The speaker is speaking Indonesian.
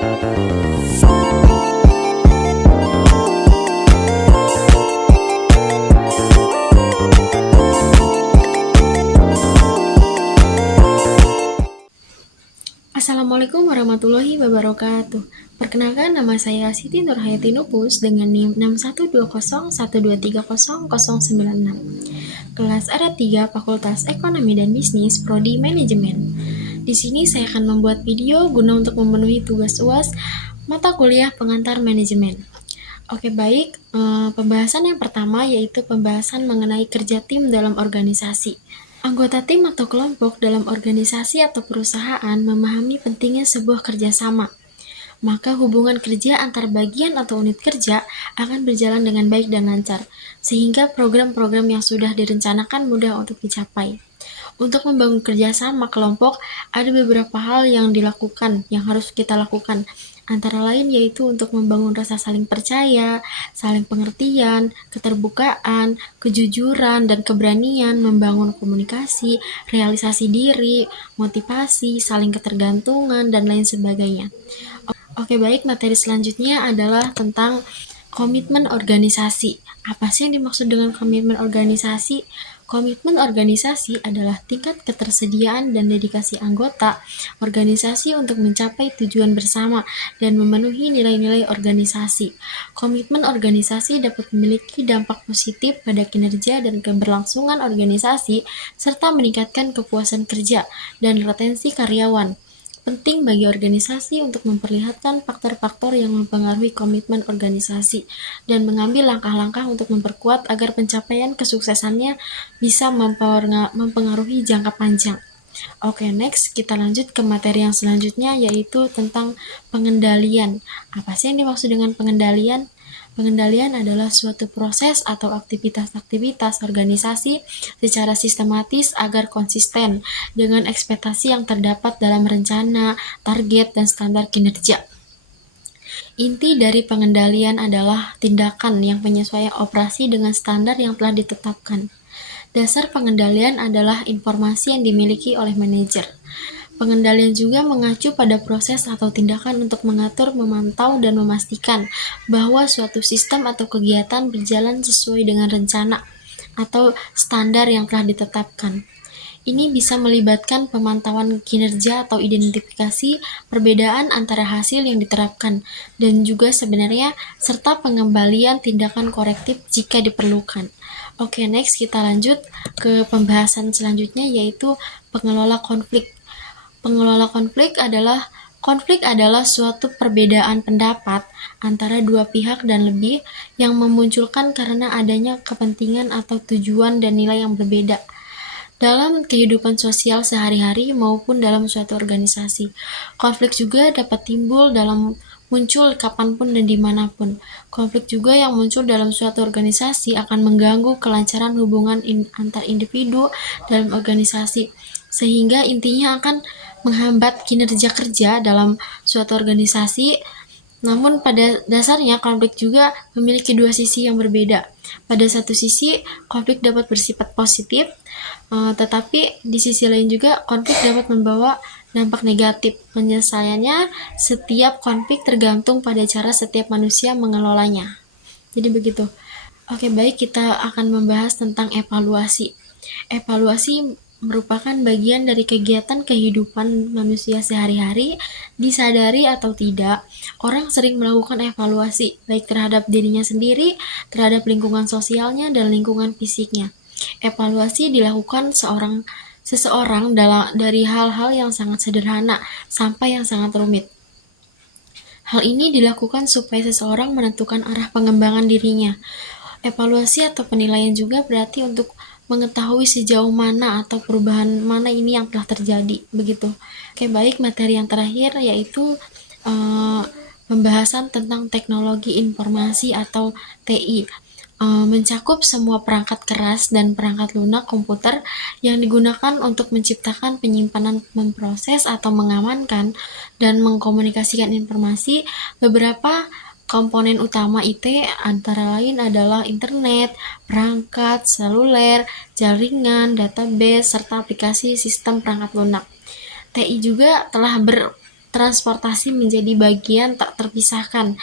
Assalamualaikum warahmatullahi wabarakatuh. Perkenalkan, nama saya Siti Nurhayati Nupus dengan NIM 612012330096. Kelas R3 Fakultas Ekonomi dan Bisnis Prodi Manajemen. Di sini saya akan membuat video guna untuk memenuhi tugas UAS mata kuliah pengantar manajemen. Oke, baik. Pembahasan yang pertama yaitu pembahasan mengenai kerja tim dalam organisasi. Anggota tim atau kelompok dalam organisasi atau perusahaan memahami pentingnya sebuah kerjasama. Maka hubungan kerja antar bagian atau unit kerja akan berjalan dengan baik dan lancar, sehingga program-program yang sudah direncanakan mudah untuk dicapai. Untuk membangun kerjasama kelompok, ada beberapa hal yang harus kita lakukan. Antara lain yaitu untuk membangun rasa saling percaya, saling pengertian, keterbukaan, kejujuran, dan keberanian, membangun komunikasi, realisasi diri, motivasi, saling ketergantungan, dan lain sebagainya. Oke, baik, materi selanjutnya adalah tentang komitmen organisasi. Apa sih yang dimaksud dengan komitmen organisasi? Komitmen organisasi adalah tingkat ketersediaan dan dedikasi anggota organisasi untuk mencapai tujuan bersama dan memenuhi nilai-nilai organisasi. Komitmen organisasi dapat memiliki dampak positif pada kinerja dan keberlangsungan organisasi, serta meningkatkan kepuasan kerja dan retensi karyawan. Penting bagi organisasi untuk memperlihatkan faktor-faktor yang mempengaruhi komitmen organisasi dan mengambil langkah-langkah untuk memperkuat agar pencapaian kesuksesannya bisa mempengaruhi jangka panjang. Oke, next kita lanjut ke materi yang selanjutnya yaitu tentang pengendalian. Apa sih yang dimaksud dengan pengendalian? Pengendalian adalah suatu proses atau aktivitas-aktivitas organisasi secara sistematis agar konsisten dengan ekspektasi yang terdapat dalam rencana, target, dan standar kinerja. Inti dari pengendalian adalah tindakan yang menyesuaikan operasi dengan standar yang telah ditetapkan. Dasar pengendalian adalah informasi yang dimiliki oleh manajer. Pengendalian juga mengacu pada proses atau tindakan untuk mengatur, memantau, dan memastikan bahwa suatu sistem atau kegiatan berjalan sesuai dengan rencana atau standar yang telah ditetapkan. Ini bisa melibatkan pemantauan kinerja atau identifikasi perbedaan antara hasil yang diterapkan dan juga sebenarnya serta pengembalian tindakan korektif jika diperlukan. Oke, next kita lanjut ke pembahasan selanjutnya yaitu pengelola konflik. Pengelola konflik adalah suatu perbedaan pendapat antara dua pihak dan lebih yang memunculkan karena adanya kepentingan atau tujuan dan nilai yang berbeda dalam kehidupan sosial sehari-hari maupun dalam suatu organisasi. Konflik juga dapat muncul kapanpun dan dimanapun. Konflik juga yang muncul dalam suatu organisasi akan mengganggu kelancaran hubungan antar individu dalam organisasi, sehingga intinya akan menghambat kinerja kerja dalam suatu organisasi. Namun pada dasarnya konflik juga memiliki dua sisi yang berbeda. Pada satu sisi, konflik dapat bersifat positif, tetapi di sisi lain juga konflik dapat membawa dampak negatif. Penyelesaiannya, setiap konflik tergantung pada cara setiap manusia mengelolanya. Jadi begitu. Oke, baik, kita akan membahas tentang evaluasi. Evaluasi merupakan bagian dari kegiatan kehidupan manusia sehari-hari. Disadari atau tidak, orang sering melakukan evaluasi, baik terhadap dirinya sendiri, terhadap lingkungan sosialnya, dan lingkungan fisiknya. Evaluasi dilakukan seseorang dari hal-hal yang sangat sederhana sampai yang sangat rumit. Hal ini dilakukan supaya seseorang menentukan arah pengembangan dirinya. Evaluasi atau penilaian juga berarti untuk mengetahui sejauh mana atau perubahan mana ini yang telah terjadi, begitu. Oke, baik, materi yang terakhir yaitu pembahasan tentang teknologi informasi atau TI. Mencakup semua perangkat keras dan perangkat lunak komputer yang digunakan untuk menciptakan, penyimpanan, memproses atau mengamankan dan mengkomunikasikan informasi. Beberapa komponen utama IT antara lain adalah internet, perangkat seluler, jaringan, database, serta aplikasi sistem perangkat lunak. TI juga telah transportasi menjadi bagian tak terpisahkan.